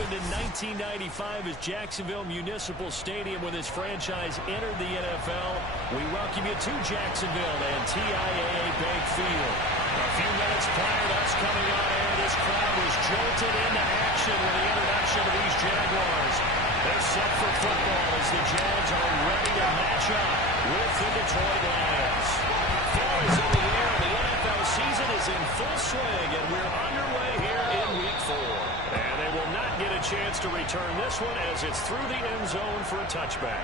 opened in 1995 as Jacksonville Municipal Stadium when this franchise entered the NFL. We welcome you to Jacksonville and TIAA Bank Field. A few minutes prior to us coming on air, this crowd was jolted into action with the introduction of these Jaguars. They're set for football as the Jags are ready to match up with the Detroit Lions. Fall is in the air. The NFL season is in full swing, and we're underway here in Week 4. And they will not get a chance to return this one as it's through the end zone for a touchback.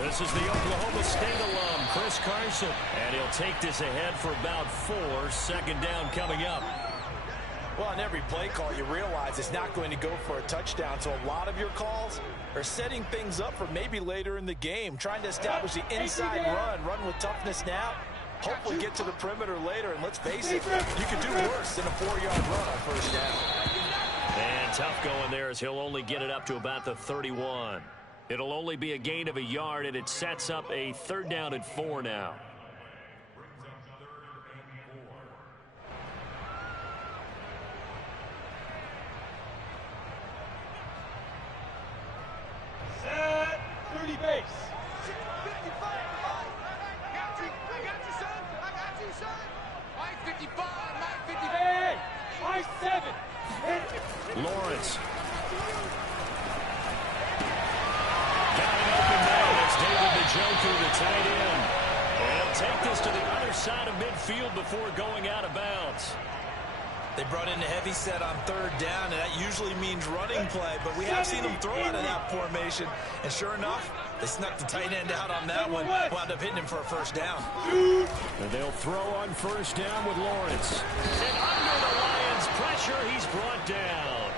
This is the Oklahoma State alum, Chris Carson, and he'll take this ahead for about 4. Second down coming up. Well, on every play call, you realize it's not going to go for a touchdown, so a lot of your calls are setting things up for maybe later in the game, trying to establish the inside run with toughness now, hopefully get to the perimeter later, and let's face it, you could do worse than a 4-yard run on first down. And tough going there as he'll only get it up to about the 31. It'll only be a gain of a yard, and it sets up a 3rd down and 4 now. Set 30 base. 55. I got you, son. I got you, son. Mike 55, Mike 55. Hey, Mike 7. Lawrence. David Njoku, the tight end. And he'll take this to the other side of midfield before going out of bounds. They brought in a heavy set on 3rd down, and that usually means running play, but we have seen them throw out of that formation. And sure enough, they snuck the tight end out on that one, wound up hitting him for a 1st down. And they'll throw on 1st down with Lawrence. And under the Lions' pressure, he's brought down.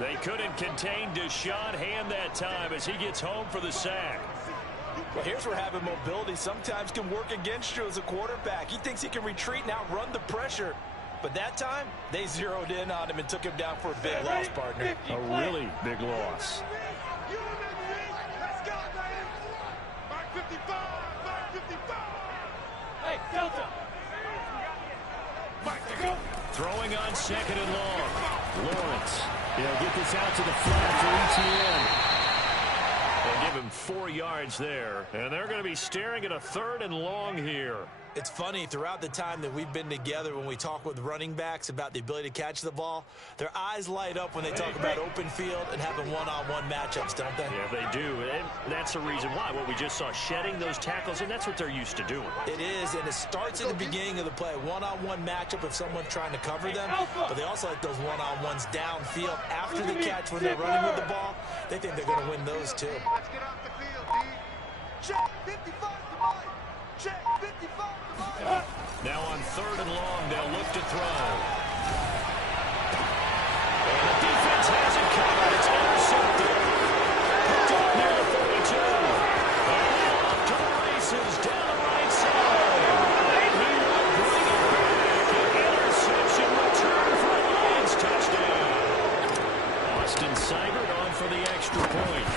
They couldn't contain Deshaun Hand that time as he gets home for the sack. Well, here's where having mobility sometimes can work against you as a quarterback. He thinks he can retreat and outrun the pressure. But that time, they zeroed in on him and took him down for a big loss, partner. A really big loss. Let's go, baby. Mike 55, Mike 55. Hey, Delta. Throwing on 2nd and long. Lawrence. He'll get this out to the flat for ETN. They'll give him 4 yards there. And they're going to be staring at a 3rd and long here. It's funny, throughout the time that we've been together, when we talk with running backs about the ability to catch the ball, their eyes light up when they talk about open field and having one-on-one matchups, don't they? Yeah, they do. And that's the reason why. What we just saw, shedding those tackles, and that's what they're used to doing. It is, and it starts at the beginning of the play. One-on-one matchup if someone's trying to cover them, but they also like those one-on-ones downfield after the catch when they're running with the ball. They think they're going to win those, too. Let's get off the field, D. Check 55 to Mike. Check 55 to Mike. Now on 3rd and long, they'll look to throw. And the defense has it covered. It's intercepted. Picked up near the 42. And they're off to the races down the right side. And he will bring it back. An interception return for a Lions touchdown. Austin Seibert on for the extra point.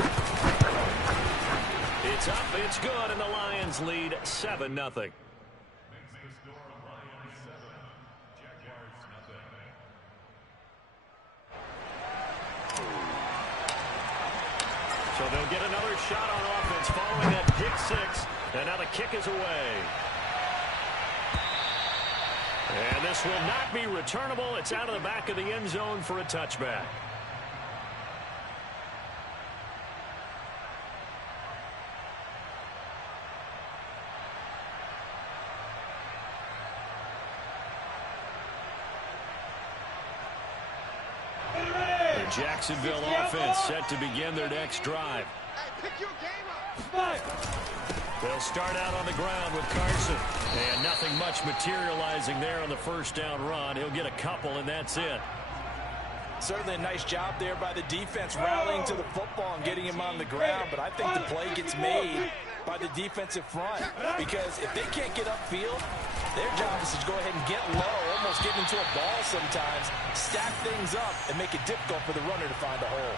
It's up, it's good, and the Lions lead 7-0. So they'll get another shot on offense following that pick 6, and now the kick is away. And this will not be returnable. It's out of the back of the end zone for a touchback. Jacksonville offense set to begin their next drive. Hey, pick your game up. They'll start out on the ground with Carson. And nothing much materializing there on the 1st down run. He'll get a couple, and that's it. Certainly a nice job there by the defense, rallying to the football and getting him on the ground. But I think the play gets made by the defensive front, because if they can't get upfield, their job is to go ahead and get low, almost get into a ball sometimes, stack things up, and make it difficult for the runner to find a hole.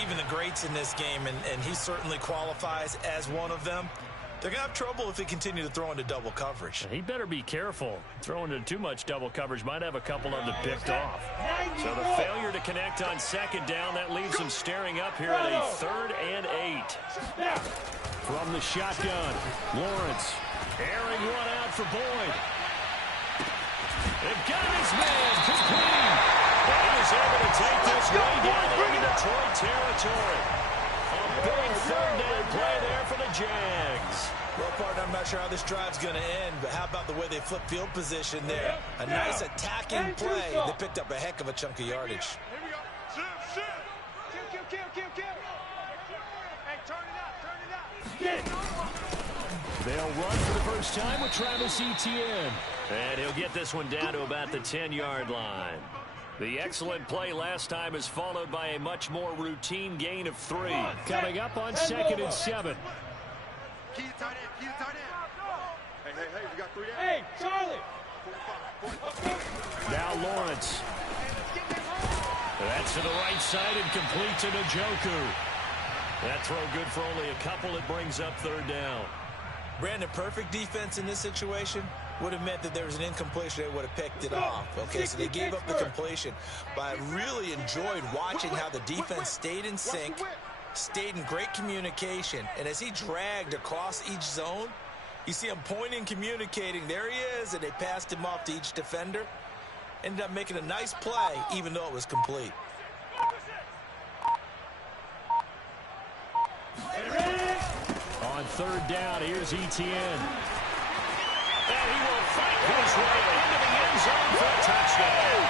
Even the greats in this game, and he certainly qualifies as one of them, they're going to have trouble if they continue to throw into double coverage. He better be careful. Throwing into too much double coverage might have a couple of them picked off. So the failure to connect on second down, that leaves him staring up here at a 3rd and 8. From the shotgun, Lawrence airing one out for Boyd. They've got his man complete. And he was able to take this way down into Detroit territory. A big 3rd down play there for the Jags. Well, partner, I'm not sure how this drive's going to end, but how about the way they flip field position there? A nice attacking play. They picked up a heck of a chunk of yardage. Here we go. Kill. Hey, turn it up. They'll run for the first time with Travis Etienne. And he'll get this one down to about the 10-yard line. The excellent play last time is followed by a much more routine gain of 3. Coming up on 2nd and 7. Key to tight end. Hey, we got 3 down. Hey, Charlie. 45. Now Lawrence. That's to the right side and complete to Njoku. That throw good for only a couple. It brings up 3rd down. Brandon, perfect defense in this situation would have meant that there was an incompletion. They would have picked it off. Okay, so they gave up the completion. But I really enjoyed watching how the defense stayed in sync, stayed in great communication. And as he dragged across each zone, you see him pointing, communicating. There he is, and they passed him off to each defender. Ended up making a nice play, even though it was complete. On 3rd down, here's Etienne. And he will fight his way into the end zone for a touchdown.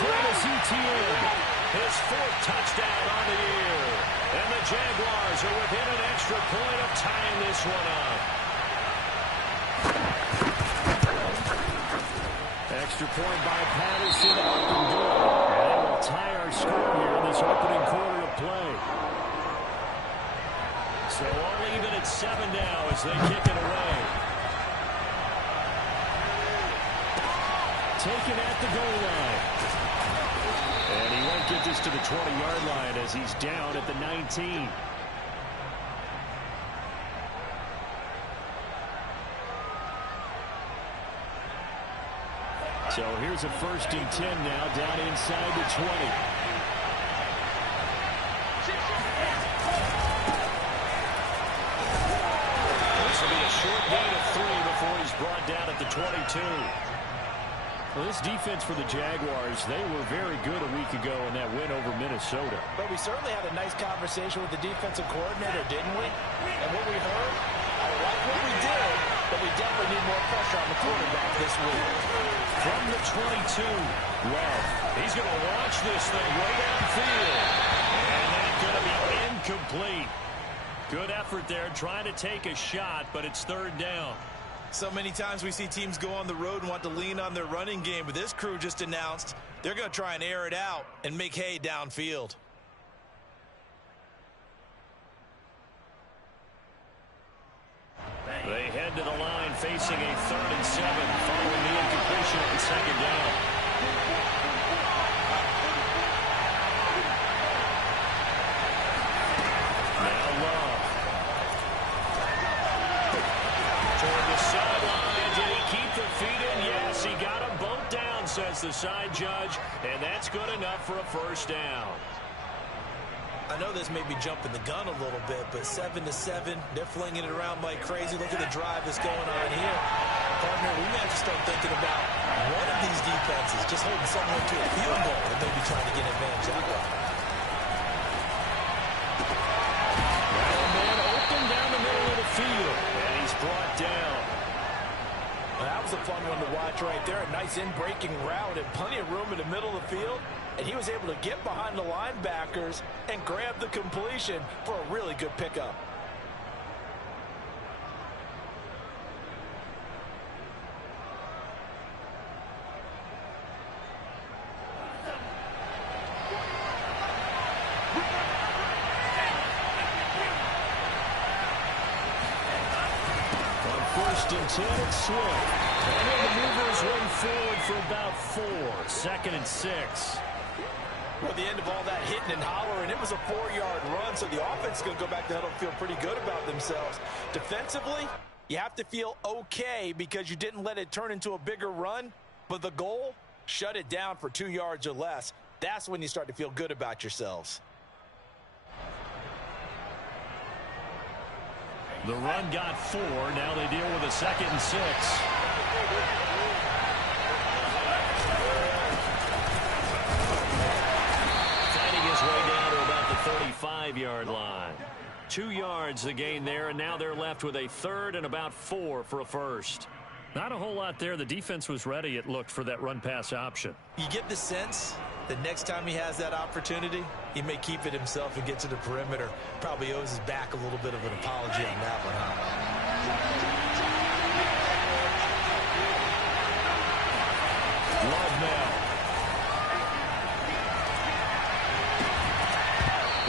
Travis Etienne, his 4th touchdown on the year. And the Jaguars are within an extra point of tying this one up. Extra point by Patterson, up and good. And they will tie our score here in this opening quarter of play. So all even at 7 now as they kick it away. Taken at the goal line. And he won't get this to the 20-yard line as he's down at the 19. So here's a 1st and 10 now down inside the 20. This will be a short gain of 3 before he's brought down at the 22. Well, this defense for the Jaguars, they were very good a week ago in that win over Minnesota. But we certainly had a nice conversation with the defensive coordinator, didn't we? And what we heard, I like what we did, but we definitely need more pressure on the quarterback this week. From the 22, well, he's going to launch this thing way downfield. And that's going to be incomplete. Good effort there, trying to take a shot, but it's 3rd down. So many times we see teams go on the road and want to lean on their running game, but this crew just announced they're going to try and air it out and make hay downfield. They head to the line facing a 3rd and 7 following the incompletion on 2nd down. Now Love. Toward the sideline. Did he keep the feet in? Yes, he got them both down, says the side judge, and that's good enough for a 1st down. I know this may be jumping the gun a little bit, but 7-7, they're flinging it around like crazy. Look at the drive that's going on here. Partner, we may have to start thinking about one of these defenses just holding someone to a field goal and maybe trying to get an advantage that way. Now a man open down the middle of the field, and he's brought down. Well, that was a fun one to watch right there. A nice in-breaking route and plenty of room in the middle of the field. And he was able to get behind the linebackers and grab the completion for a really good pickup. On 1st and 10, it's Swift. And he'll maneuver his way forward for about 4. 2nd and 6. Well, the end of all that hitting and hollering, it was a 4-yard run, so the offense is going to go back to huddle and feel pretty good about themselves. Defensively, you have to feel okay because you didn't let it turn into a bigger run, but the goal, shut it down for 2 yards or less. That's when you start to feel good about yourselves. The run got 4. Now they deal with a 2nd and 6. Way down to about the 35-yard line. 2 yards the gain there, and now they're left with a 3rd and about 4 for a first. Not a whole lot there. The defense was ready, it looked, for that run-pass option. You get the sense that next time he has that opportunity, he may keep it himself and get to the perimeter. Probably owes his back a little bit of an apology on that one, huh? Love now.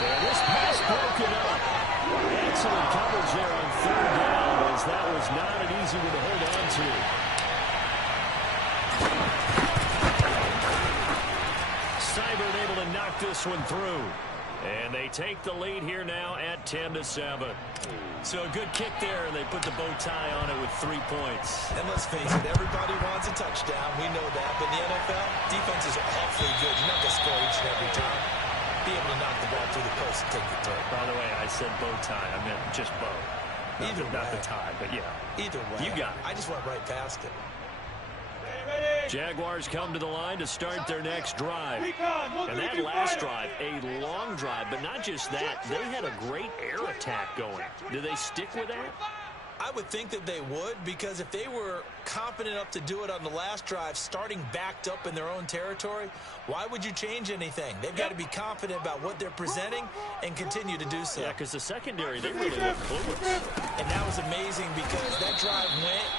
This pass broken up. Excellent coverage there on 3rd down, as that was not an easy one to hold on to. Seibert able to knock this one through. And they take the lead here now at 10-7. So a good kick there, and they put the bow tie on it with 3 points. And let's face it, everybody wants a touchdown. We know that. But in the NFL, defenses are awfully good. You're not going to score each and every time. Be able to knock the ball through the post and take the turn. By the way, I said bow tie. I meant just bow. Either way. Not the tie, but yeah. Either way. You got it. I just went right past it. Jaguars come to the line to start their next drive. And that last drive, a long drive, but not just that. They had a great air attack going. Do they stick with that? I would think that they would, because if they were confident enough to do it on the last drive, starting backed up in their own territory, why would you change anything? They've got to be confident about what they're presenting and continue to do so. Yeah, because the secondary, they really look clueless. And that was amazing because that drive went,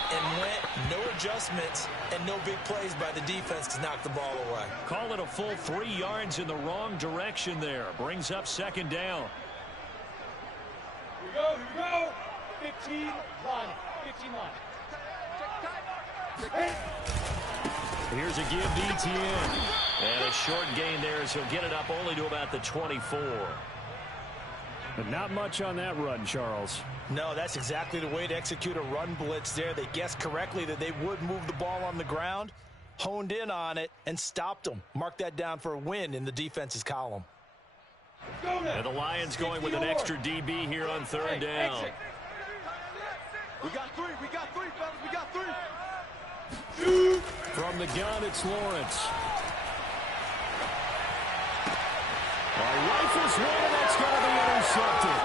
no adjustments, and no big plays by the defense to knock the ball away. Call it a full 3 yards in the wrong direction there. Brings up 2nd down. Here we go. 15 line. 15 line. Here's a give to Etienne. And a short gain there as he'll get it up only to about the 24. But not much on that run, Charles. No, that's exactly the way to execute a run blitz there. They guessed correctly that they would move the ball on the ground, honed in on it, and stopped them. Mark that down for a win in the defense's column. And the Lions going with an extra DB here on 3rd down. We got 3, fellas, we got 3. From the gun, it's Lawrence. Rifles one, and that's going to be intercepted.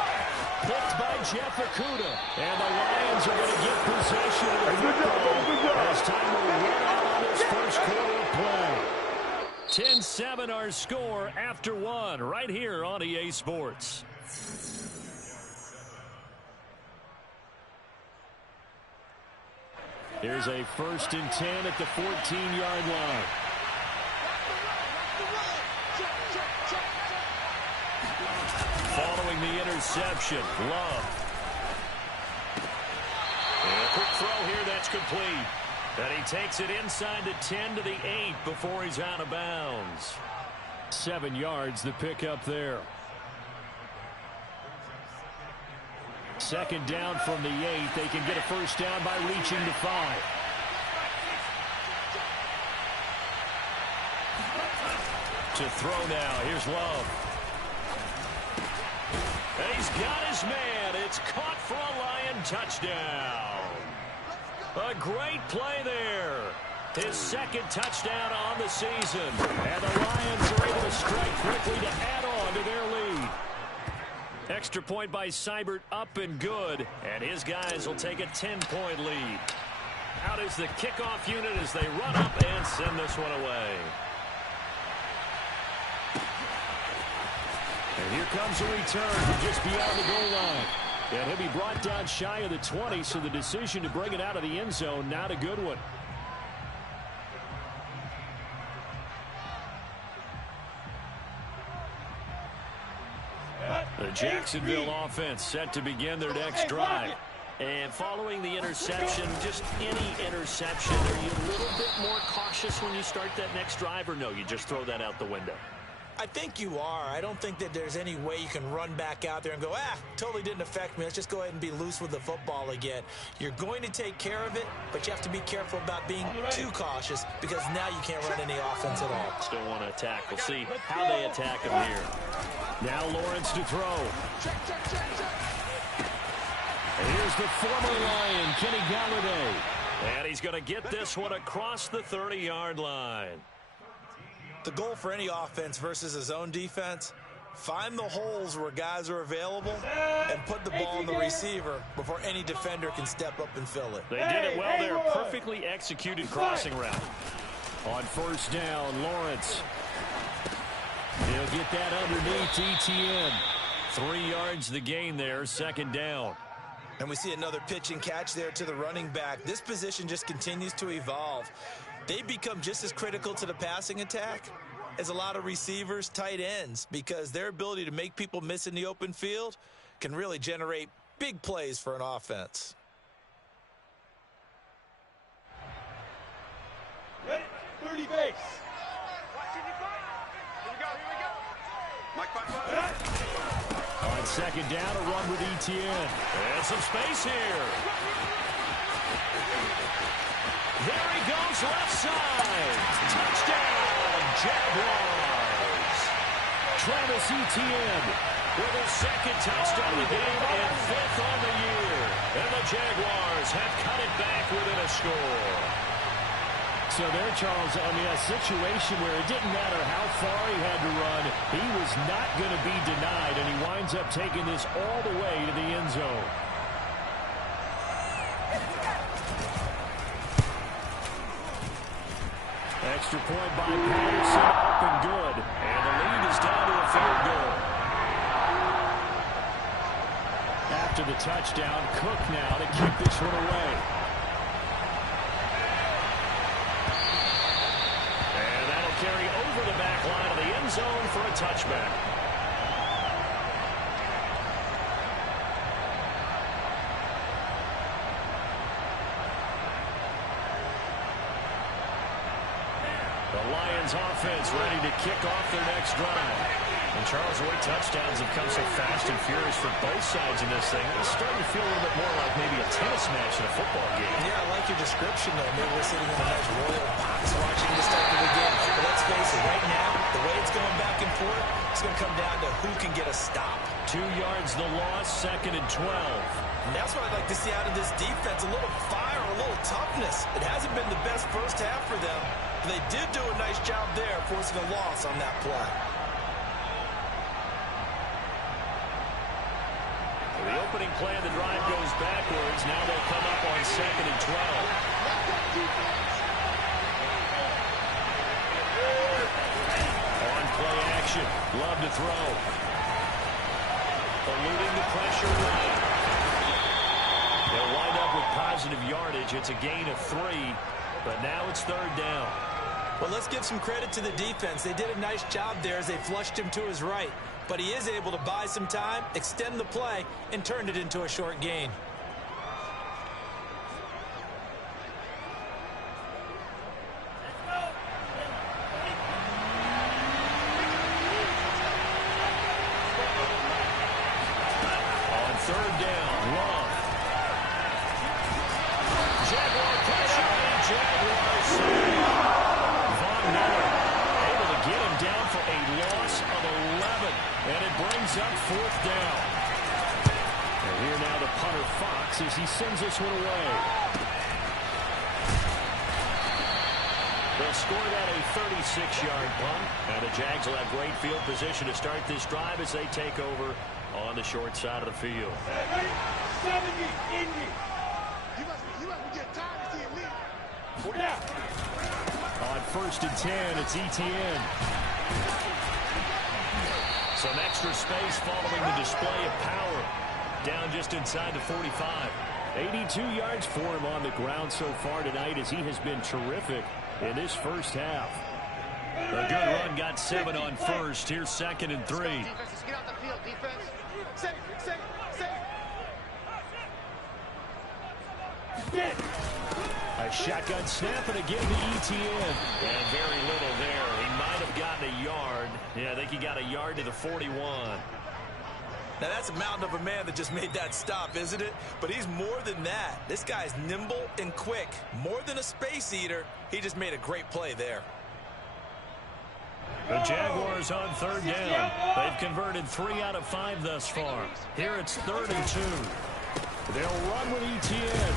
Picked by Jeff Okudah. And the Lions are going to get possession of the football as time will run out on this first quarter of play. 10-7 our score after 1 right here on EA Sports. Here's a 1st and 10 at the 14-yard line. Following the interception, Love. And a quick throw here, that's complete. And he takes it inside the 10 to the 8 before he's out of bounds. 7 yards, the pickup there. 2nd down from the 8. They can get a first down by reaching the 5. To throw now. Here's Love. And he's got his man. It's caught for a Lion touchdown. A great play there. His 2nd touchdown on the season. And the Lions are able to strike quickly to add on to their lead. Extra point by Seibert, up and good. And his guys will take a 10-point lead. Out is the kickoff unit as they run up and send this one away. And here comes a return from just beyond the goal line. And he'll be brought down shy of the 20, so the decision to bring it out of the end zone, not a good one. The Jacksonville offense set to begin their next drive. And following the interception, just any interception, are you a little bit more cautious when you start that next drive, or no, you just throw that out the window? I think you are. I don't think that there's any way you can run back out there and go, totally didn't affect me. Let's just go ahead and be loose with the football again. You're going to take care of it, but you have to be careful about being too cautious because now you can't run any offense at all. Still want to attack. We'll see how they attack him here. Now Lawrence to throw. Here's the former Lion, Kenny Galladay. And he's going to get this one across the 30-yard line. The goal for any offense versus his own defense, find the holes where guys are available and put the ball in the receiver before any defender can step up and fill it. They did it well there. Perfectly executed crossing route. On first down, Lawrence. He'll get that underneath ETN. 3 yards the gain there, second down. And we see another pitch and catch there to the running back. This position just continues to evolve. They become just as critical to the passing attack as a lot of receivers, tight ends, because their ability to make people miss in the open field can really generate big plays for an offense. Ready? 30 base. Here we go. Mike, On second down, a run with ETN. And some space here. There he goes, left side. Touchdown, Jaguars. Travis Etienne with his second touchdown of the game and 5th on the year. And the Jaguars have cut it back within a score. So there, Charles, I mean, a situation where it didn't matter how far he had to run, he was not going to be denied, and he winds up taking this all the way to the end zone. Extra point by Patterson, up and good. And the lead is down to a field goal. After the touchdown, Cook now to keep this one away. And that'll carry over the back line of the end zone for a touchback. The Lions offense ready to kick off their next drive. And Charles, the way touchdowns have come so fast and furious for both sides in this thing, it's starting to feel a little bit more like maybe a tennis match in a football game. Yeah, I like your description, though. Maybe we're sitting in a nice royal box watching this type of a game. But let's face it, right now, the way it's going back and forth, it's going to come down to who can get a stop. 2 yards the loss, second and 12. And that's what I'd like to see out of this defense, a little fire, a little toughness. It hasn't been the best first half for them, but they did do a nice job there forcing a loss on that play. The opening play of the drive goes backwards. Now they'll come up on second and 12. On play action. Love to throw. Eluding the pressure line. They'll wind up with positive yardage. It's a gain of 3, but now it's third down. Well, let's give some credit to the defense. They did a nice job there as they flushed him to his right. But he is able to buy some time, extend the play, and turn it into a short gain. On third down, Love. Jaguar pressure, and Jaguars save. Von Miller able to get him down for a loss of 11. And it brings up fourth down. And here now the punter Fox as he sends this one away. They'll score that a 36-yard punt. And the Jags will have great field position to start this drive as they take over on the short side of the field. 70, Indy. You must be getting tired of seeing me. On first and 10, it's ETN. Some extra space following the display of power. Down just inside the 45. 82 yards for him on the ground so far tonight as he has been terrific in this first half. A good run, got 7 on first. Here's second and 3. Defenses, get out the field, defense. Shotgun snap, and again to ETN. And very little there. He might have gotten a yard. Yeah, I think he got a yard to the 41. Now, that's a mountain of a man that just made that stop, isn't it? But he's more than that. This guy's nimble and quick. More than a space eater. He just made a great play there. The Jaguars on third down. They've converted 3 out of 5 thus far. Here it's 3rd and 2. They'll run with ETN.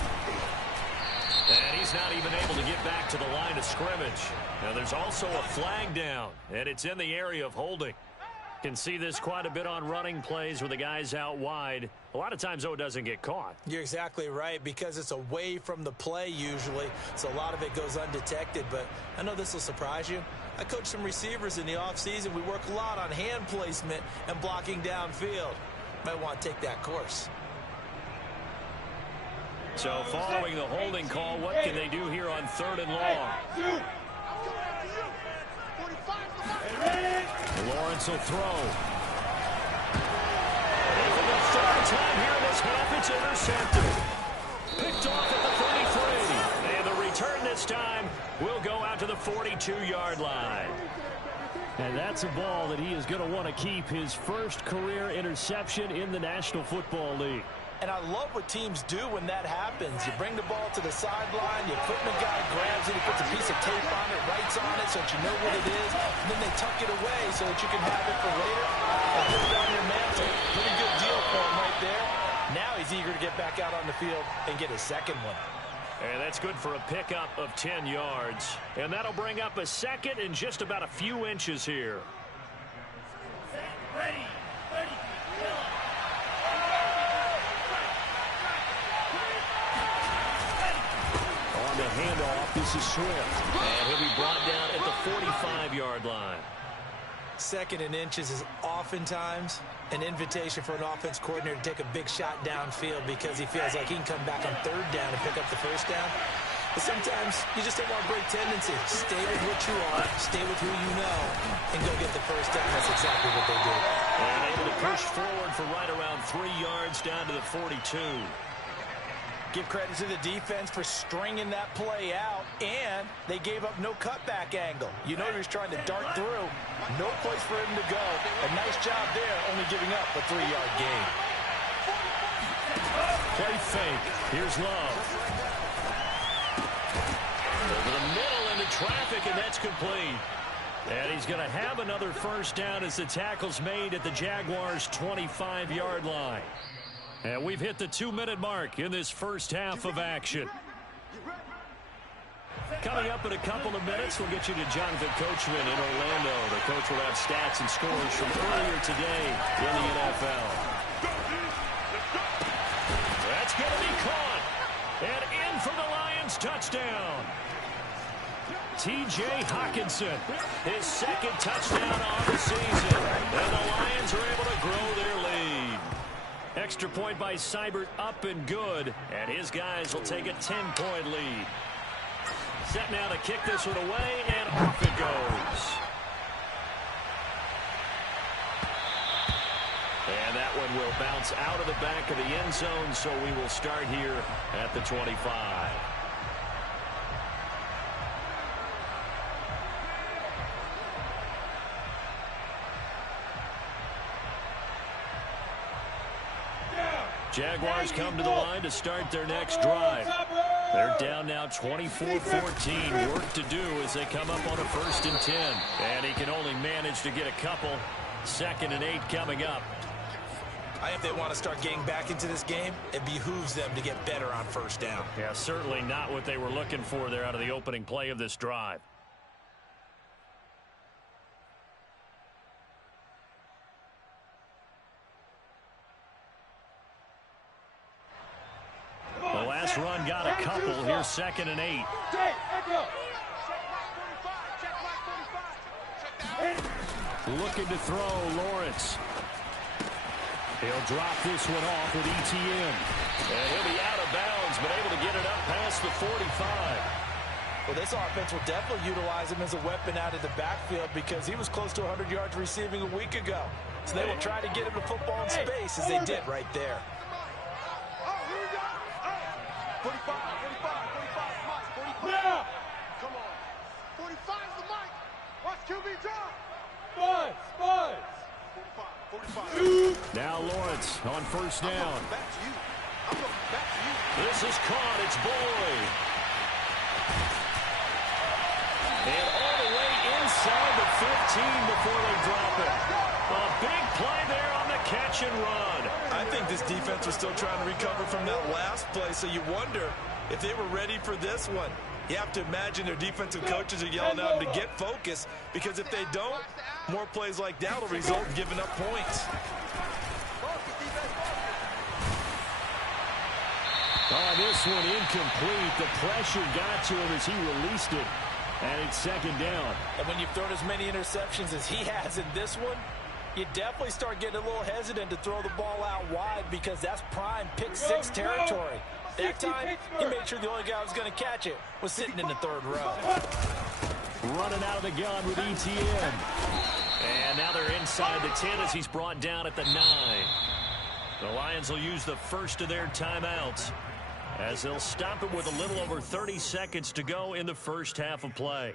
And he's not even able to get back to the line of scrimmage. Now there's also a flag down, and it's in the area of holding. Can see this quite a bit on running plays where the guy's out wide. A lot of times, though, it doesn't get caught. You're exactly right, because it's away from the play usually, so a lot of it goes undetected. But I know this will surprise you. I coach some receivers in the offseason. We work a lot on hand placement and blocking downfield. Might want to take that course. So following the holding call, what can they do here on 3rd and long? Lawrence will throw. And for the 3rd time here in this half, it's intercepted. Picked off at the 33. And the return this time will go out to the 42-yard line. And that's a ball that he is going to want to keep, his first career interception in the National Football League. And I love what teams do when that happens. You bring the ball to the sideline, the equipment guy grabs it, he puts a piece of tape on it, writes on it so that you know what it is, and then they tuck it away so that you can have it for later and put it on your mantle. Pretty good deal for him right there. Now he's eager to get back out on the field and get his second one. And that's good for a pickup of 10 yards. And that'll bring up a second and just about a few inches here. Ready. On the handoff, this is Swift. And he'll be brought down at the 45-yard line. 2nd and inches is oftentimes an invitation for an offense coordinator to take a big shot downfield because he feels like he can come back on 3rd down and pick up the 1st down. But sometimes you just don't want to break tendency. Stay with what you are, stay with who you know, and go get the 1st down. That's exactly what they did. And able to push forward for right around 3 yards down to the 42. Give credit to the defense for stringing that play out, and they gave up no cutback angle. You know he was trying to dart through. No place for him to go. A nice job there, only giving up a 3-yard gain. Play fake. Here's Love. Over the middle into traffic, and that's complete. And he's going to have another 1st down as the tackle's made at the Jaguars' 25-yard line. And we've hit the 2-minute mark in this first half of action. Coming up in a couple of minutes, we'll get you to Jonathan Coachman in Orlando. The coach will have stats and scores from earlier today in the NFL. That's going to be caught. And in for the Lions touchdown. T.J. Hockenson, his 2nd touchdown on the season. And the Lions are able to grow their lead. Extra point by Seibert, up and good. And his guys will take a 10-point lead. Set now to kick this one away, and off it goes. And that one will bounce out of the back of the end zone, so we will start here at the 25. Jaguars come to the line to start their next drive. They're down now 24-14. Work to do as they come up on a 1st and 10. And he can only manage to get a couple. 2nd and 8 coming up. If they want to start getting back into this game, it behooves them to get better on 1st down. Yeah, certainly not what they were looking for there out of the opening play of this drive. The last run got a couple. Here's 2nd and 8. Looking to throw, Lawrence. He'll drop this one off with ETN. And he'll be out of bounds, but able to get it up past the 45. Well, this offense will definitely utilize him as a weapon out of the backfield because he was close to 100 yards receiving a week ago. So they will try to get him the football in space as they did right there. 45, 45, 45, come on, 45. Spurs. 45. Now Lawrence on first down. Back to you. I'm looking back to you. This is caught. It's Boyd. And all the way inside the 15 before they drop it. A big play there on the catch and run. I think this defense was still trying to recover from that last play, so you wonder if they were ready for this one. You have to imagine their defensive coaches are yelling at them to get focused, because if they don't, more plays like that will result in giving up points. Oh, this one incomplete. The pressure got to him as he released it. And it's second down. And when you've thrown as many interceptions as he has in this one, you definitely start getting a little hesitant to throw the ball out wide, because that's prime pick six territory. That time, he made sure the only guy who was going to catch it was sitting in the third row. Running out of the gun with ETN. And now they're inside the 10 as he's brought down at the 9. The Lions will use the first of their timeouts, as they'll stop it with a little over 30 seconds to go in the first half of play.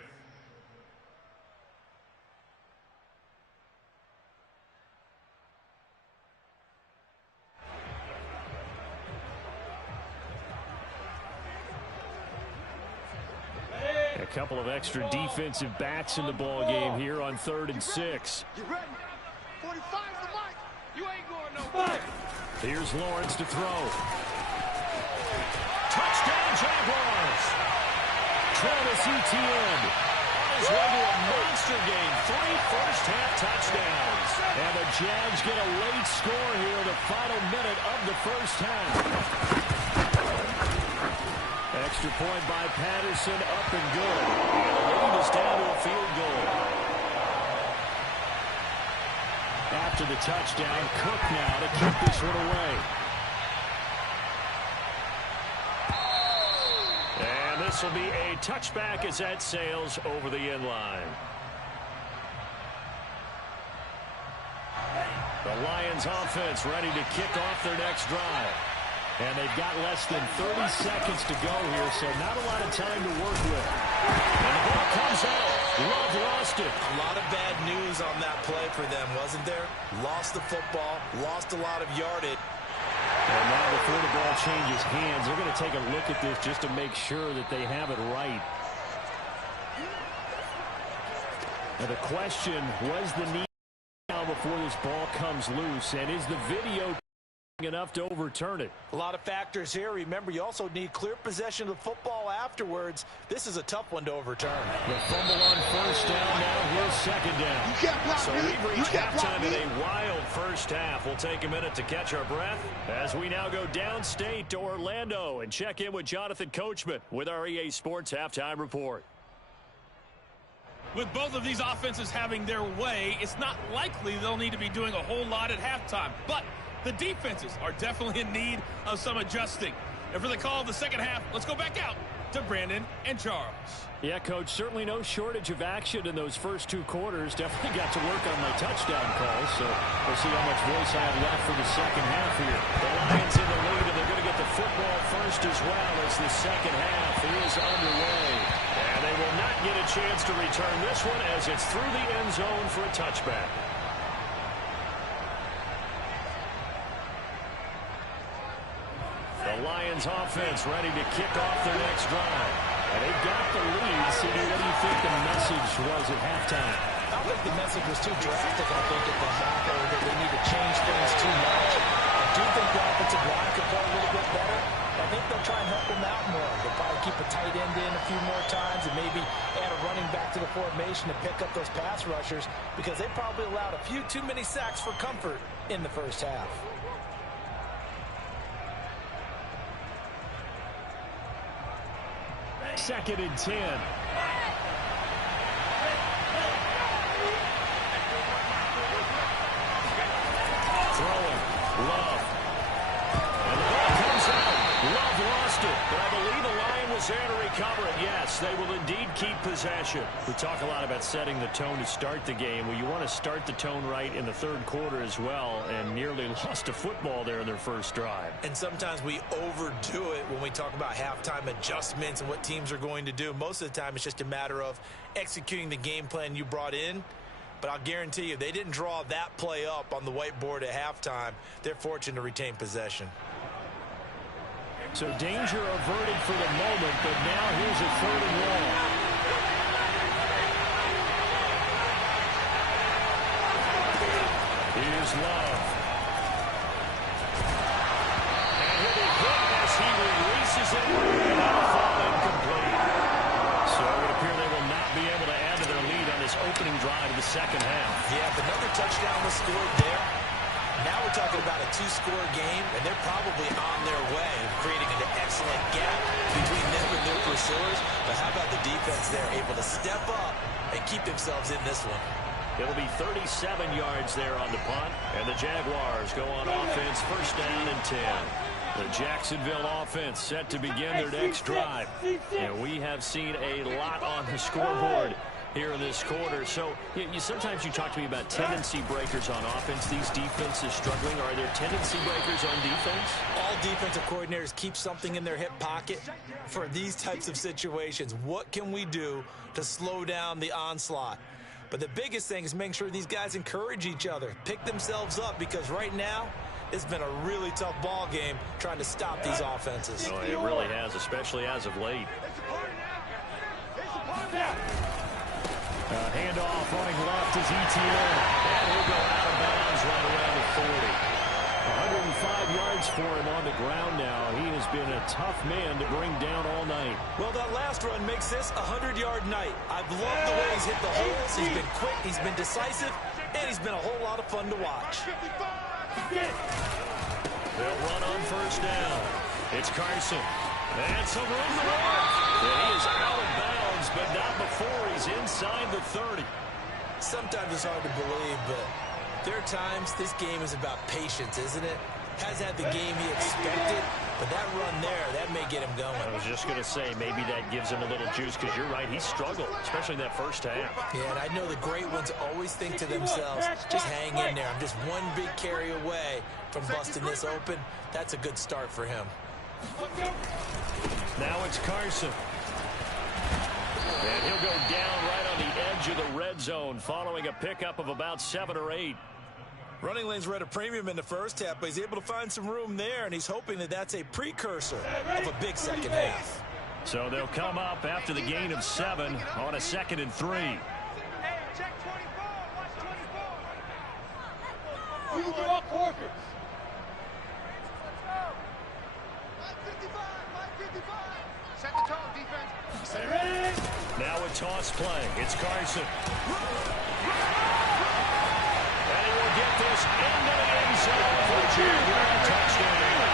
A couple of extra defensive backs in the ball game here on 3rd and 6. You ready? 45's the mic. You ain't going nowhere. Here's Lawrence to throw. Touchdown, Jaguars. Travis Etienne on his way to a monster game. 3 first-half touchdowns. And the Jags get a late score here in the final minute of the first half. Extra point by Patterson, up and good. And the lead is down to a field goal. After the touchdown, Cook now to keep this one away. And this will be a touchback as that sails over the end line. The Lions offense ready to kick off their next drive. And they've got less than 30 seconds to go here, so not a lot of time to work with. And the ball comes out. Love lost it. A lot of bad news on that play for them, wasn't there? Lost the football, lost a lot of yardage. And now before the ball changes hands, they're going to take a look at this just to make sure that they have it right. Now the question, was the knee down before this ball comes loose? And is the video enough to overturn it? A lot of factors here. Remember, you also need clear possession of the football afterwards. This is a tough one to overturn. The fumble on first down. Now here's second down. So we've reached halftime in a wild first half. We'll take a minute to catch our breath as we now go downstate to Orlando and check in with Jonathan Coachman with our EA Sports Halftime Report. With both of these offenses having their way, it's not likely they'll need to be doing a whole lot at halftime. But the defenses are definitely in need of some adjusting. And for the call of the second half, let's go back out to Brandon and Charles. Yeah, Coach, certainly no shortage of action in those first 2 quarters. Definitely got to work on my touchdown calls, so we'll see how much voice I have left for the second half here. The Lions in the lead, and they're going to get the football first as well as the second half is underway. And they will not get a chance to return this one as it's through the end zone for a touchback. The Lions offense ready to kick off their next drive. And they've got the lead. CD, what do you think the message was at halftime? I don't think the message was too drastic, I think, at the half, or that they need to change things too much. I do think the offensive line could play a little bit better. I think they'll try and help them out more. They'll probably keep a tight end in a few more times and maybe add a running back to the formation to pick up those pass rushers, because they probably allowed a few too many sacks for comfort in the first half. Second and 10. Throwing. Love. And the ball comes out. Love lost it. But I believe the Lion was there to recover it. Yes, they will indeed keep possession. We talk a lot about setting the tone to start the game. Well, you want to start the tone right in the third quarter as well, and nearly lost a football there in their first drive. And sometimes we overdo it when we talk about halftime adjustments and what teams are going to do. Most of the time, it's just a matter of executing the game plan you brought in. But I'll guarantee you, they didn't draw that play up on the whiteboard at halftime. They're fortunate to retain possession. So danger averted for the moment, but now here's a 3rd and long. Here's Love. And he'll be hit as he releases it, and that'll fall incomplete. So it would appear they will not be able to add to their lead on this opening drive of the second half. Yeah, if another touchdown was scored there, now we're talking about a 2-score game, and they're probably on their way, creating an excellent gap between them and their pursuers. But how about the defense there, able to step up and keep themselves in this one? It'll be 37 yards there on the punt, and the Jaguars go on offense, 1st down and 10. The Jacksonville offense set to begin their next drive. And we have seen a lot on the scoreboard here in this quarter. So sometimes you talk to me about tendency breakers on offense. These defenses struggling. Are there tendency breakers on defense? All defensive coordinators keep something in their hip pocket for these types of situations. What can we do to slow down the onslaught? But the biggest thing is making sure these guys encourage each other, pick themselves up, because right now it's been a really tough ball game trying to stop these offenses. Oh, it really has, especially as of late. Handoff running left is ETN, and he'll go out of bounds right around the 40. 105 yards for him on the ground now. He has been a tough man to bring down all night. Well, that last run makes this a 100-yard night. I've loved the way he's hit the holes. He's been quick, he's been decisive, and he's been a whole lot of fun to watch. They'll run on 1st down. It's Carson. And some room to run. And he is out of bounds, but not before he's inside the 30. Sometimes it's hard to believe, but there are times this game is about patience, isn't it? Has had the game he expected, but that run there, that may get him going. I was just going to say, maybe that gives him a little juice, because you're right, he struggled, especially in that first half. Yeah, and I know the great ones always think to themselves, just hang in there. I'm just one big carry away from busting this open. That's a good start for him. Now it's Carson. And he'll go down right on the edge of the red zone following a pickup of about 7 or 8. Running lanes were at a premium in the first half, but he's able to find some room there, and he's hoping that that's a precursor of a big second half. So they'll come up after the gain of 7 on a 2nd and 3. Hey, check 24. Watch 24. You do all quarters. Set the tone, defense. Now a toss play. It's Carson. And he will get this into the end zone for a Jaguar touchdown.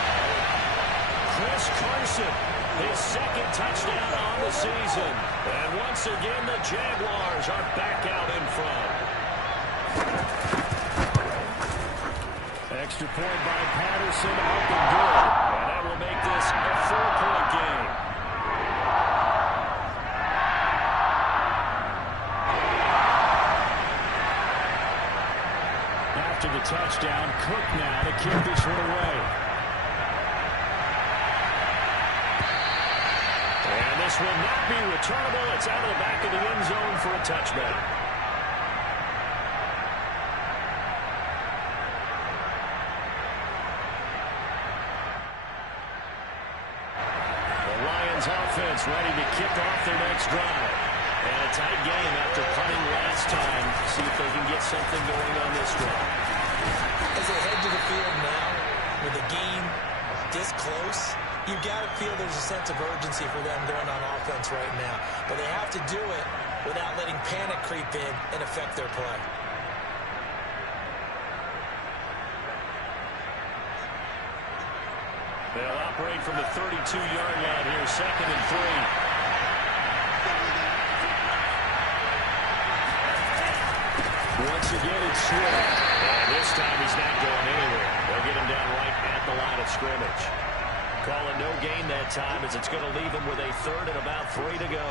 Chris Carson, his 2nd touchdown on the season. And once again, the Jaguars are back out in front. Extra point by Patterson, up and good. And that will make this a 4-point game. After the touchdown, Cook now to kick this one away. And this will not be returnable. It's out of the back of the end zone for a touchback. The Lions offense ready to kick off their next drive. And a tight game after punting last time. See if they can get something going on this drive. As they head to the field now, with the game this close, you got to feel there's a sense of urgency for them going on offense right now. But they have to do it without letting panic creep in and affect their play. They'll operate from the 32-yard line here, 2nd and 3. Once again, it's Swift. And this time he's not going anywhere. They'll get him down right at the line of scrimmage. Calling no gain that time as it's going to leave him with a third and about 3 to go.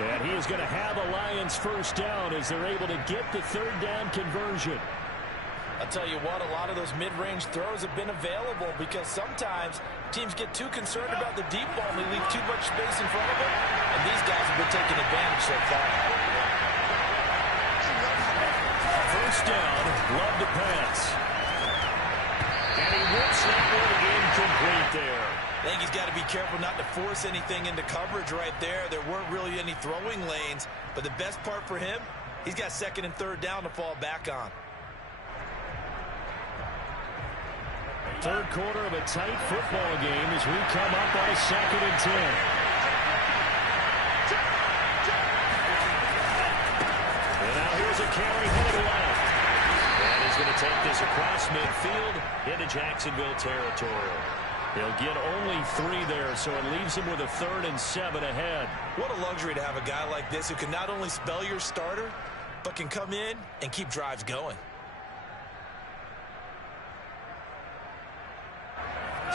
And he is going to have a Lions first down as they're able to get the third down conversion. I'll tell you what, a lot of those mid-range throws have been available because sometimes teams get too concerned about the deep ball and they leave too much space in front of them. And these guys have been taking advantage so far. First down, Love to pass. And he whips that one incomplete there. I think he's got to be careful not to force anything into coverage right there. There weren't really any throwing lanes, but the best part for him, he's got second and third down to fall back on. Third quarter of a tight football game as we come up on a 2nd and 10. And now here's a carry heading left. And he's going to take this across midfield into Jacksonville territory. He'll get only 3 there, so it leaves him with a 3rd and 7 ahead. What a luxury to have a guy like this who can not only spell your starter, but can come in and keep drives going.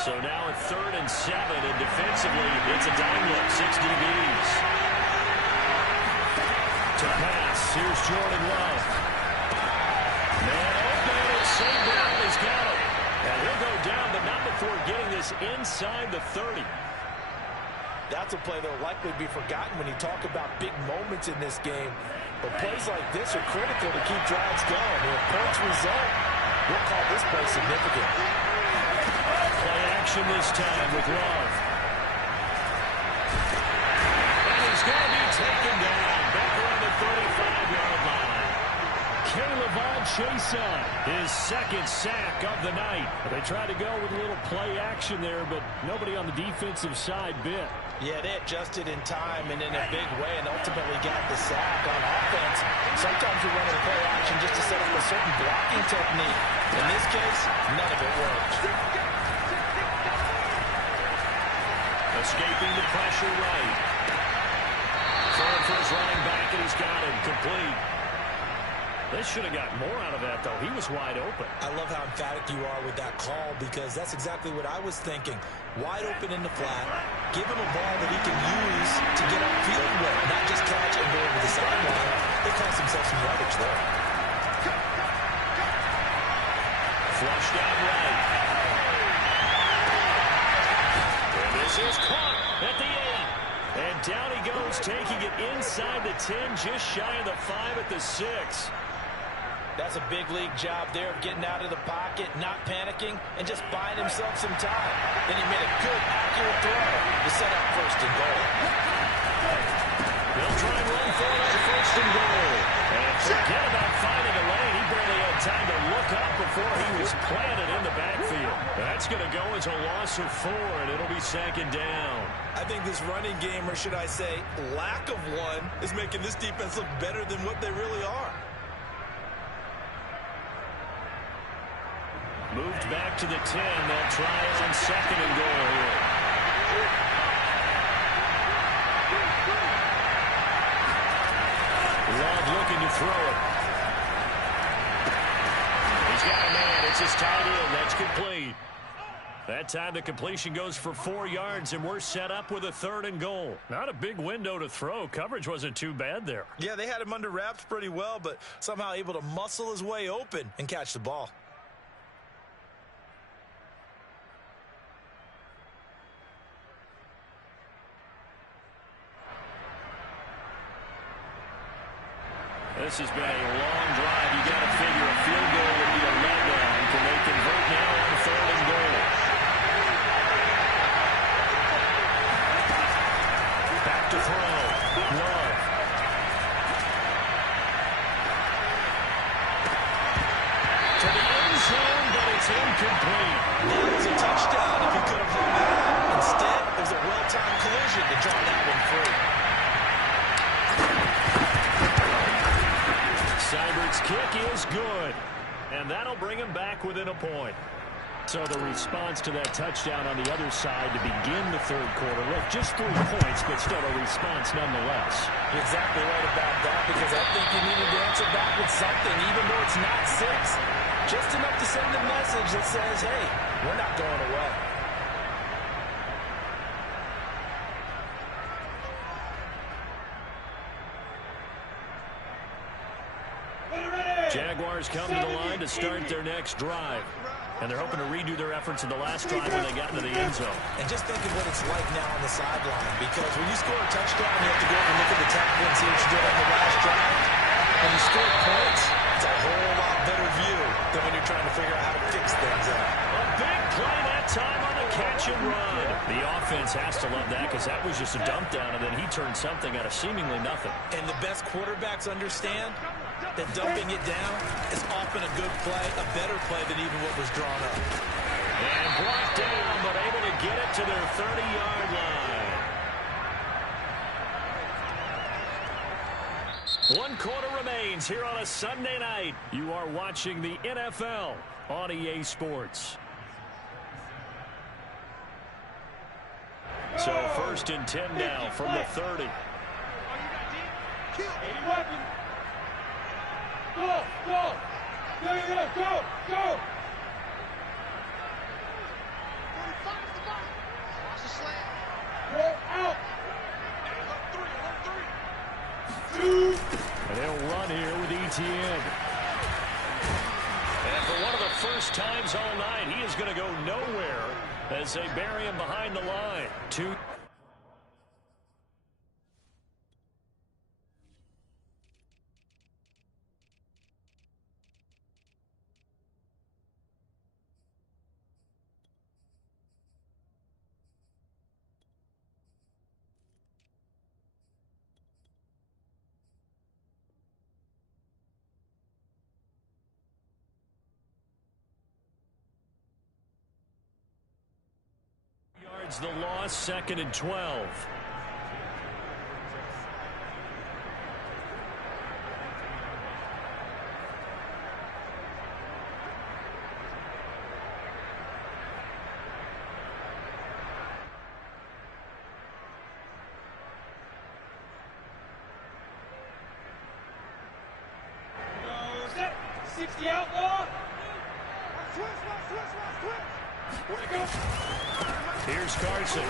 So now a 3rd and 7, and defensively, it's a dime look, 6 DBs. To pass, here's Jordan Love. Man open, and St. Brown has got him. And he'll go down, but not before getting this inside the 30. That's a play that will likely be forgotten when you talk about big moments in this game. But plays like this are critical to keep drives going. If points result, we'll call this play significant. Play action this time with Love. And he's going to be taken down back around the 35-yard line. K'Lavon Chaisson, his 2nd sack of the night. They tried to go with a little play action there, but nobody on the defensive side bit. Yeah, they adjusted in time and in a big way and ultimately got the sack. On offense, sometimes we run a play action just to set up a certain blocking technique. In this case, none of it worked. Escaping the pressure right. Throwing for his running back, and he's got him complete. They should have got more out of that, though. He was wide open. I love how emphatic you are with that call because that's exactly what I was thinking. Wide open in the flat. Give him a ball that he can use to get upfield with, not just catch and go over the sideline. They cost themselves some yardage there. Flushed out right. And this is caught at the 8. And down he goes, taking it inside the 10, just shy of the 5 at the 6. That's a big league job there of getting out of the pocket, not panicking, and just buying himself some time. Then he made a good, accurate throw to set up 1st and goal. They'll try and run for it on 1st and goal. And forget about finding a lane. He barely had time to look up before he was planted in the backfield. That's going to go as a loss of 4, and it'll be 2nd down. I think this running game, or should I say lack of one, is making this defense look better than what they really are. Moved back to the 10. They'll try it on 2nd and goal here. Love looking to throw it. He's got a man. It's his tight end. That's complete. That time the completion goes for 4 yards, and we're set up with a 3rd and goal. Not a big window to throw. Coverage wasn't too bad there. Yeah, they had him under wraps pretty well, but somehow able to muscle his way open and catch the ball. This has been a long drive. You got to figure a field goal would be a letdown. Can they convert now on 3rd and goal? Back to throw. Love. To the end zone, but it's incomplete. That was a touchdown if he could have hung on. Instead, it was a well-timed And that'll bring him back within a point. So the response to that touchdown on the other side to begin the third quarter. Look, just 3 points, but still a response nonetheless. You're exactly right about that, because I think you needed to answer back with something, even though it's not 6. Just enough to send a message that says, hey, we're not going away. Jaguars come to the line to start their next drive. And they're hoping to redo their efforts in the last drive when they got into the end zone. And just think of what it's like now on the sideline, because when you score a touchdown, you have to go over and look at the tackle and see what you did on the last drive. When you score points, it's a whole lot better view than when you're trying to figure out how to fix things out. A big play that time on the catch and run. The offense has to love that, because that was just a dump down, and then he turned something out of seemingly nothing. And the best quarterbacks understand that dumping it down is often a good play, a better play than even what was drawn up. And brought down, but able to get it to their 30-yard line. 1 quarter remains here on a Sunday night. You are watching the NFL on EA Sports. So 1st and 10 now from the 30. Go! Go! There you go! Go! Go! Go out! And they'll run here with ETN. And for one of the first times all night, he is going to go nowhere as they bury him behind the line. 2. Yards the loss, 2nd and 12. Set! 60 outlaw! Where'd it go? Here's Carson.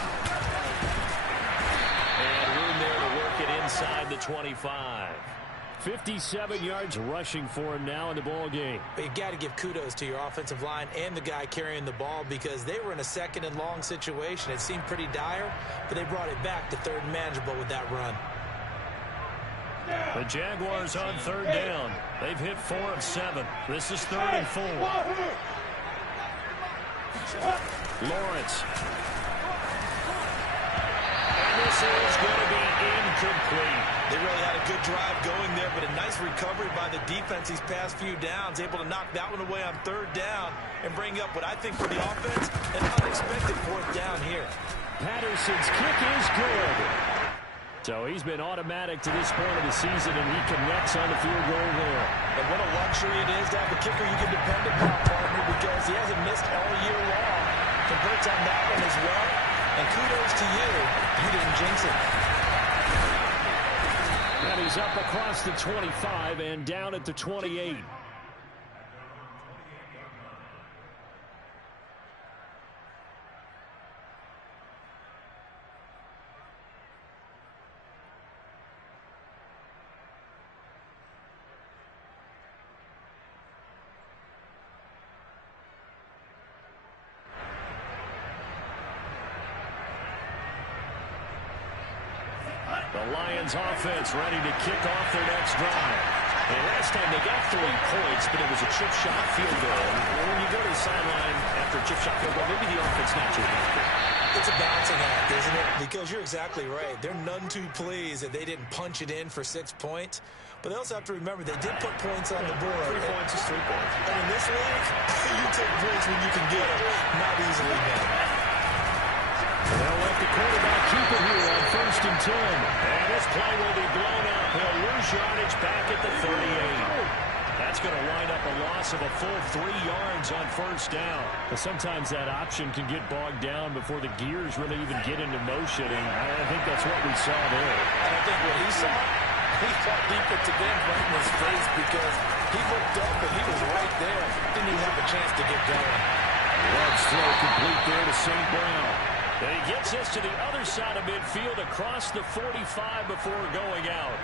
And room there to work it inside the 25. 57 yards rushing for him now in the ball game. But you got to give kudos to your offensive line and the guy carrying the ball, because they were in a 2nd and long situation. It seemed pretty dire, but they brought it back to 3rd and manageable with that run. The Jaguars on 3rd down. They've hit 4 of 7. This is 3rd and 4. Lawrence. And this is going to be incomplete. They really had a good drive going there, but a nice recovery by the defense these past few downs, able to knock that one away on 3rd down and bring up what I think for the offense, an unexpected 4th down here. Patterson's kick is good. So he's been automatic to this point of the season, and he connects on the field goal there. And what a luxury it is to have a kicker you can depend upon, partner, because he hasn't missed all year long. Converts on that one as well. And kudos to you. You didn't jinx it. And he's up across the 25 and down at the 28. The Lions offense ready to kick off their next drive. And last time they got 3 points, but it was a chip shot field goal. And when you go to the sideline after a chip shot field goal, maybe the offense not too happy. It's a balancing act, isn't it? Because you're exactly right. They're none too pleased that they didn't punch it in for 6 points. But they also have to remember they did put points on the board. 3 points is 3 points. And in this league, you take points when you can get them. Not easily done. They'll let the quarterback keep it here on 1st and 10. And this play will be blown up. He'll lose yardage back at the 38. That's going to wind up a loss of a full 3 yards on first down. But sometimes that option can get bogged down before the gears really even get into motion, and I think that's what we saw there. And I think what he saw defensive end right in his face because he looked up and he was right there. Didn't even have a chance to get going. Large throw complete there to St. Brown. And he gets us to the other side of midfield across the 45 before going out.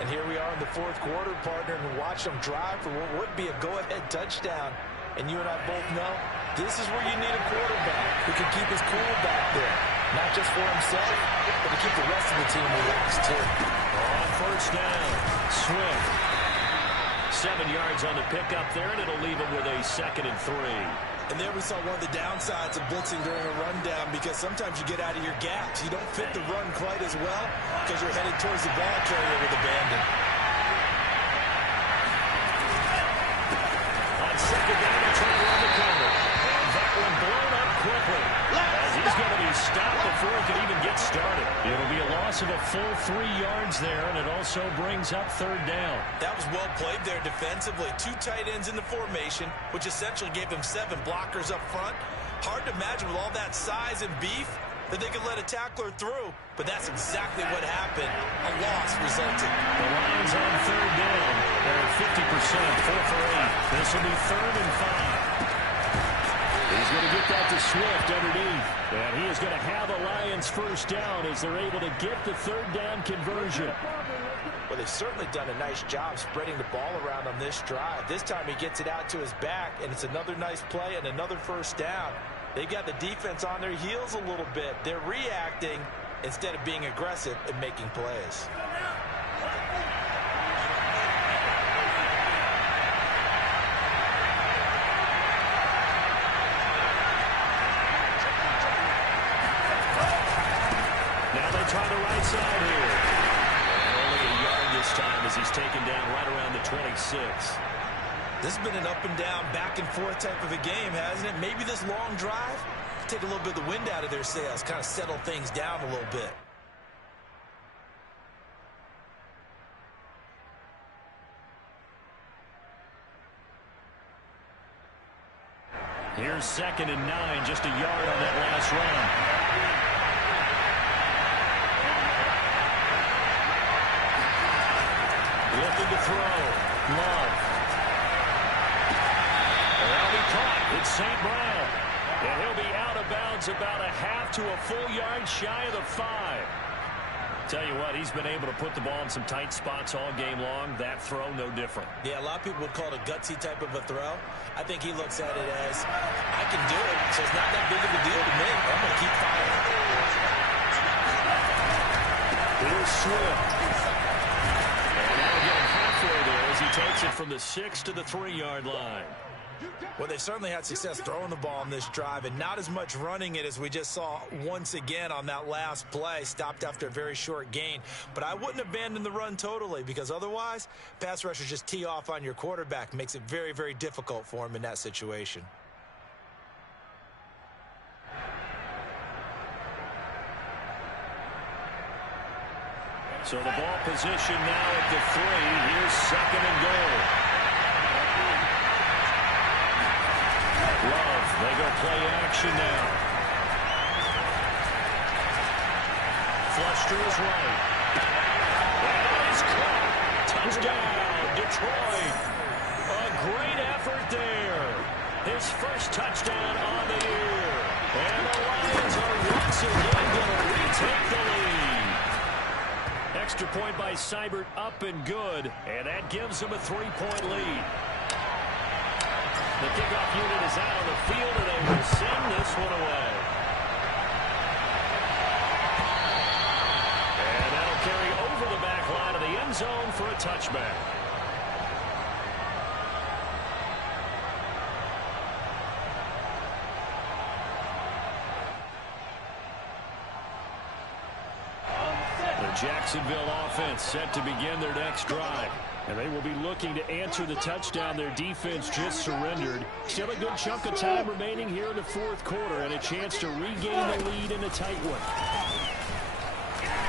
And here we are in the fourth quarter, partner, and watch them drive for what would be a go-ahead touchdown. And you and I both know this is where you need a quarterback who can keep his cool back there. Not just for himself, but to keep the rest of the team relaxed, too. On first down, Swift. 7 yards on the pickup there, and it'll leave him with a 2nd and 3. And there we saw one of the downsides of blitzing during a rundown because sometimes you get out of your gaps. You don't fit the run quite as well because you're headed towards the ball carrier with abandon. On 2nd down, they try to run the corner. And that one blown up quickly as he's going to be stopped before he can even get started. It'll be a loss of a full 3 yards there, and it also brings up 3rd down. That was well played there defensively. 2 tight ends in the formation, which essentially gave them 7 blockers up front. Hard to imagine with all that size and beef that they could let a tackler through, but that's exactly what happened. A loss resulted. The Lions on 3rd down. They're at 50%, 4 for 8. This will be 3rd and 5. He's going to get that to Swift underneath. And he is going to have a Lions first down as they're able to get the 3rd down conversion. Well, they've certainly done a nice job spreading the ball around on this drive. This time he gets it out to his back, and it's another nice play and another first down. They got the defense on their heels a little bit. They're reacting instead of being aggressive and making plays. Now they try the right side here. And only a yard this time as he's taken down right around the 26. This has been an up and down, back and forth type of a game, hasn't it? Maybe this long drive take a little bit of the wind out of their sails, kind of settle things down a little bit. Here's 2nd and 9, just a yard on that last run. Looking to throw. Love. That'll be caught. It's St. Brown. And he'll be out of bounds about a half to a full yard shy of the 5. Tell you what, he's been able to put the ball in some tight spots all game long. That throw, no different. Yeah, a lot of people would call it a gutsy type of a throw. I think he looks at it as, I can do it, so it's not that big of a deal to me. I'm going to keep firing. Here's Swift. And now getting halfway there as he takes it from the 6 to the 3-yard line. Well, they certainly had success throwing the ball on this drive and not as much running it as we just saw once again on that last play. Stopped after a very short gain. But I wouldn't abandon the run totally because otherwise, pass rushers just tee off on your quarterback. Makes it very, very difficult for him in that situation. So the ball position now at the 3. Here's 2nd and goal. Love, they go play action now. Flush to his right. That is caught. Touchdown, Detroit. A great effort there. His first touchdown on the year. And the Lions are once again going to retake the lead. Extra point by Seibert, up and good. And that gives them a 3-point lead. The kickoff unit is out on the field, and they will send this one away. And that'll carry over the back line of the end zone for a touchback. The Jacksonville offense set to begin their next drive. And they will be looking to answer the touchdown their defense just surrendered. Still a good chunk of time remaining here in the fourth quarter and a chance to regain the lead in a tight one.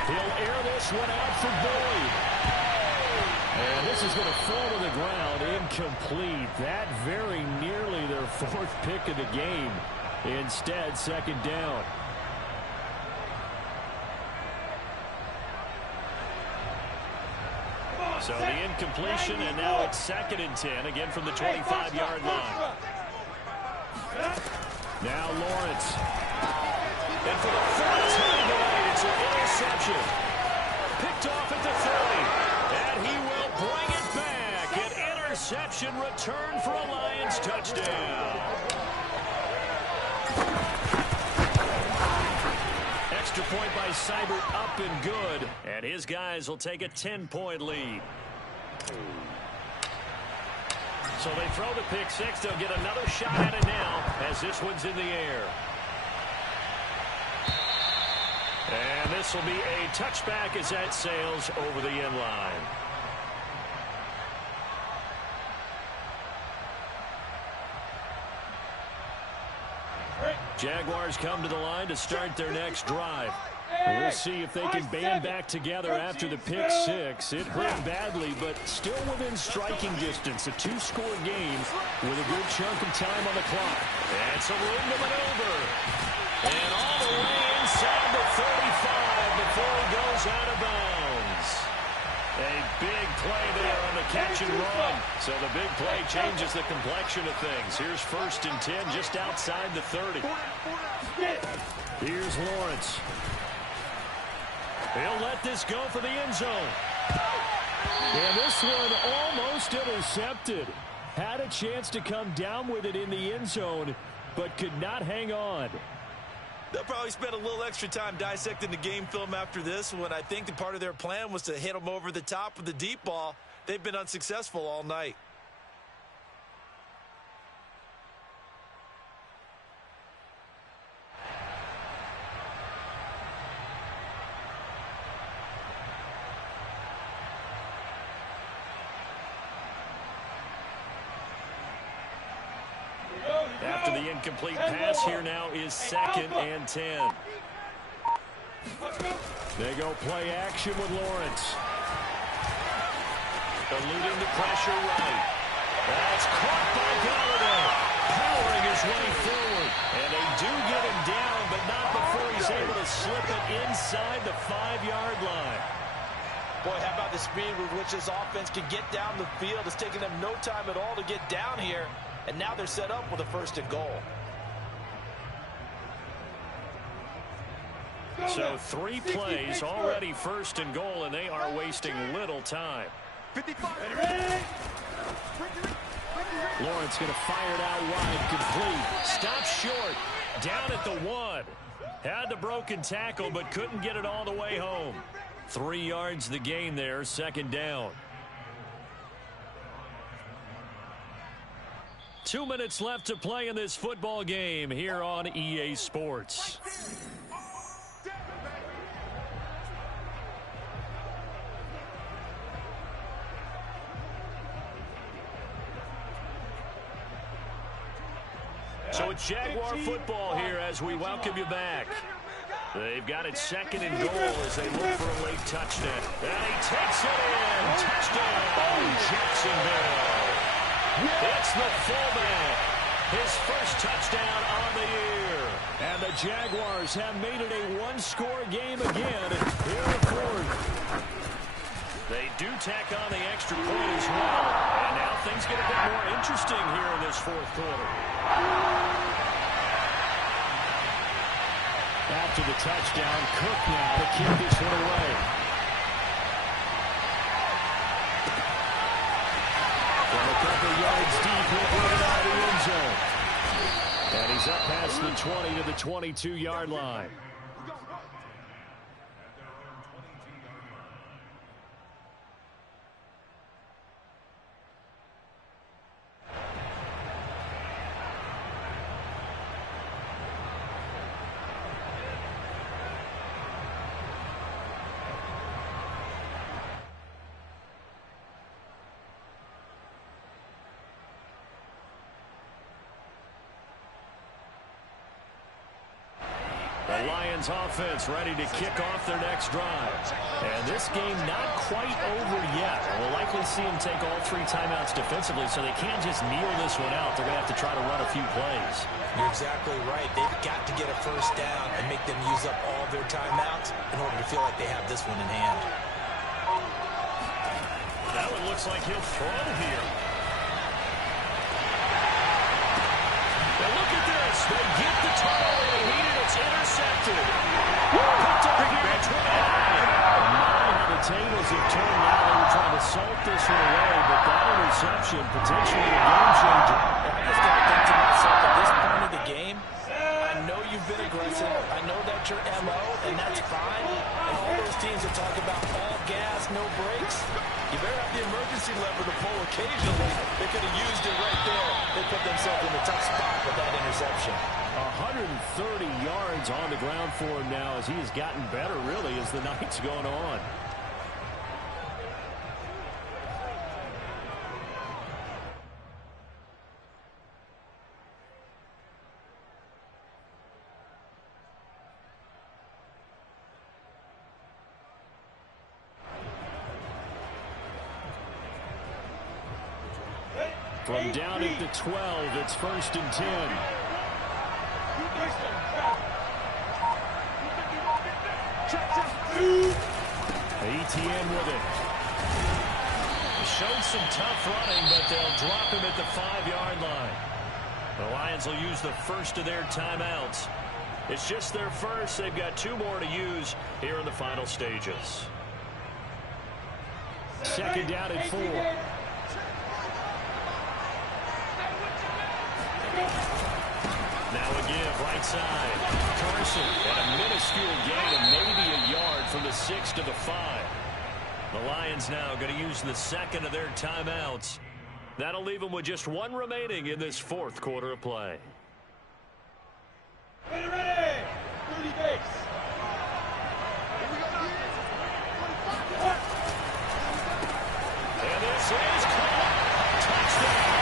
He'll air this one out for Boyd. And this is going to fall to the ground, incomplete. That very nearly their fourth pick of the game. Instead, second down. So the incompletion, and now it's 2nd and 10, again from the 25-yard line. Now Lawrence. And for the fourth time tonight, it's an interception. Picked off at the 30. And he will bring it back. An interception return for a Lions touchdown. Extra point by Seibert, up and good. And his guys will take a 10-point lead. So they throw the pick six. They'll get another shot at it now as this one's in the air. And this will be a touchback as that sails over the end line. Jaguars come to the line to start their next drive. We'll see if they can band back together after the pick six. It hurt badly, but still within striking distance. A two-score game with a good chunk of time on the clock. And some room to maneuver. And all the way inside the 35 before he goes out of bounds. A big play there on the catch and run. So the big play changes the complexion of things. Here's 1st and 10 just outside the 30. Here's Lawrence. He'll let this go for the end zone. And this one almost intercepted. Had a chance to come down with it in the end zone, but could not hang on. They'll probably spend a little extra time dissecting the game film after this one. I think the part of their plan was to hit them over the top with the deep ball. They've been unsuccessful all night. After the incomplete pass, here now is 2nd and 10. They go play action with Lawrence. Eluding the pressure right. That's caught by Galladay. Powering his way forward. And they do get him down, but not before he's able to slip it inside the 5-yard line. Boy, how about the speed with which this offense can get down the field? It's taking them no time at all to get down here. And now they're set up with a 1st and goal. So 3 plays, already 1st and goal, and they are wasting little time. Lawrence going to fire it out wide, complete. Stops short, down at the 1. Had the broken tackle, but couldn't get it all the way home. 3 yards the gain there, 2nd down. 2 minutes left to play in this football game here on EA Sports. So it's Jaguar football here as we welcome you back. They've got it 2nd and goal as they look for a late touchdown. And he takes it in. Touchdown, Jacksonville. It's the fullback. His first touchdown on the year. And the Jaguars have made it a one-score game again here in the 4th. They do tack on the extra point as well. And now things get a bit more interesting here in this 4th quarter. After the touchdown, Cook now to keep this one away. From a couple yards deep, he'll bring it out of the end zone. And he's up past the 20 to the 22-yard line. The Lions offense ready to kick off their next drive. And this game not quite over yet. We'll likely see them take all 3 timeouts defensively, so they can't just kneel this one out. They're going to have to try to run a few plays. You're exactly right. They've got to get a first down and make them use up all their timeouts in order to feel like they have this one in hand. That one looks like he'll throw here. Now look at this. They get the turnover they needed. It's intercepted. Picked up here at 29. How the tables have turned now. They were trying to salt this one away, but that interception potentially a game changer. I just got to think to myself at this point of the game, I know you've been aggressive. I know that's your MO, and that's fine. And all those teams are talking about all gas, no brakes. You better have the emergency lever to pull occasionally. They could have used it right there. They put themselves in a tough spot with that interception. 130 yards on the ground for him now as he has gotten better, really, as the night's gone on. From down at the 12, it's 1st and 10. ETN with it. Showed some tough running, but they'll drop him at the 5-yard line. The Lions will use the first of their timeouts. It's just their first. They've got 2 more to use here in the final stages. 2nd down at 4. Now a give, right side. Carson at a minuscule gain of maybe a yard from the 6 to the 5. The Lions now going to use the 2nd of their timeouts. That'll leave them with just 1 remaining in this 4th quarter of play. Ready, ready. 30 base. And this is caught. Touchdown.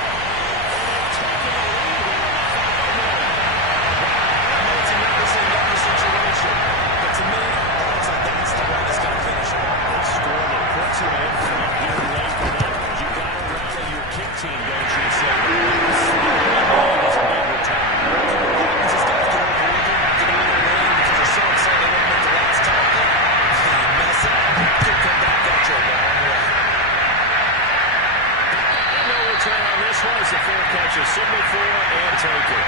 Team, don't you say? This one is a fair catch, a signal for and take it.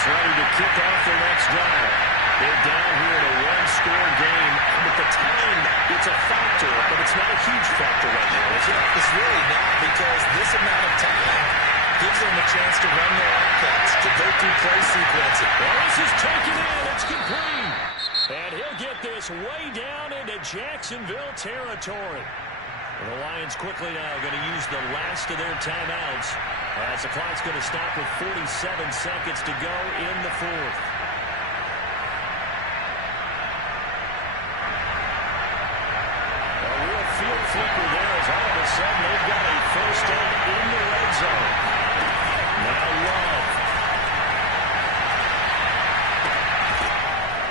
Ready to kick off their next drive. They're down here in a 1-score game, but the time, it's a factor, but it's not a huge factor right now, is it? It's really not, because this amount of time gives them a chance to run their offense, to go through play sequences. Well, this is taken in. It's complete. And he'll get this way down into Jacksonville territory. The Lions quickly now going to use the last of their timeouts as the clock's going to stop with 47 seconds to go in the 4th. A real field flipper there as all of a sudden they've got a first down in the red zone. Now Love.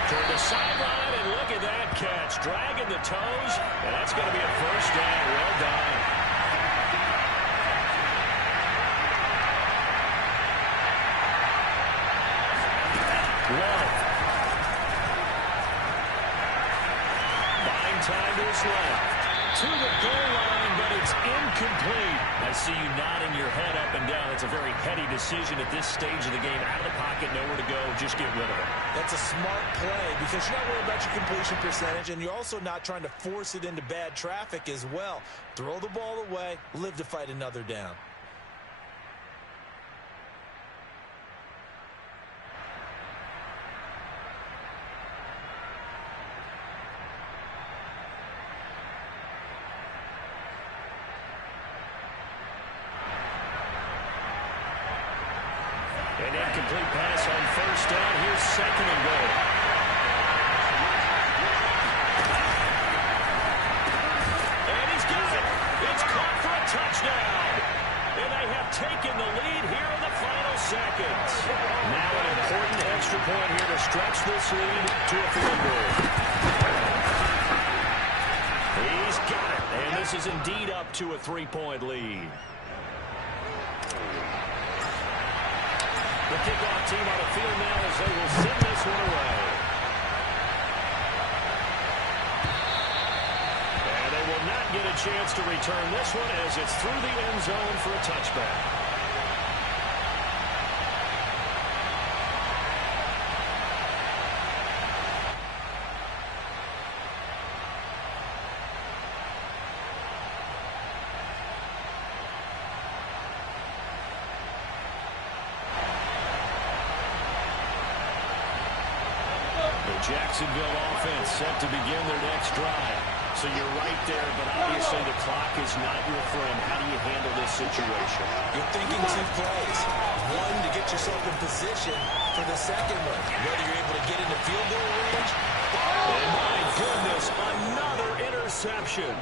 Toward the sideline, and look at that catch. Dragging the toes, and that's going to be a first down. Well done. Love. Buying time to his left. To the goal line, but it's incomplete. I see you nodding your head up and down. It's a very heady decision at this stage of the game. Out of the pocket, nowhere to go. Just get rid of it. That's a smart play because you're not worried about your completion percentage, and you're also not trying to force it into bad traffic as well. Throw the ball away, live to fight another down. An incomplete pass on 1st First down, here's second and goal. And he's got it. It's caught for a touchdown. And they have taken the lead here in the final seconds. Now an important extra point here to stretch this lead to a field goal. He's got it. And this is indeed up to a 3-point lead. The kickoff team on the field now as they will send this one away. And they will not get a chance to return this one as it's through the end zone for a touchback. Jacksonville offense set to begin their next drive. So you're right there, but obviously the clock is not your friend. How do you handle this situation? You're thinking 2 plays. One, to get yourself in position for the second one. Whether you're able to get into field goal range. Oh, my goodness, another interception.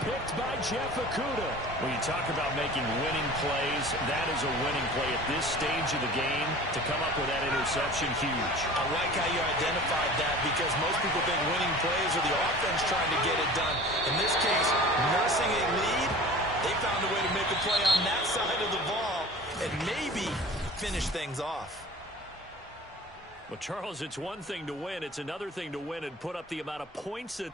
Picked by Jeff Okudah. When you talk about making winning plays, that is a winning play at this stage of the game. To come up with that interception, huge. I like how you identified that because most people think winning plays are the offense trying to get it done. In this case, nursing a lead, they found a way to make a play on that side of the ball and maybe finish things off. Well, Charles, it's one thing to win. It's another thing to win and put up the amount of points that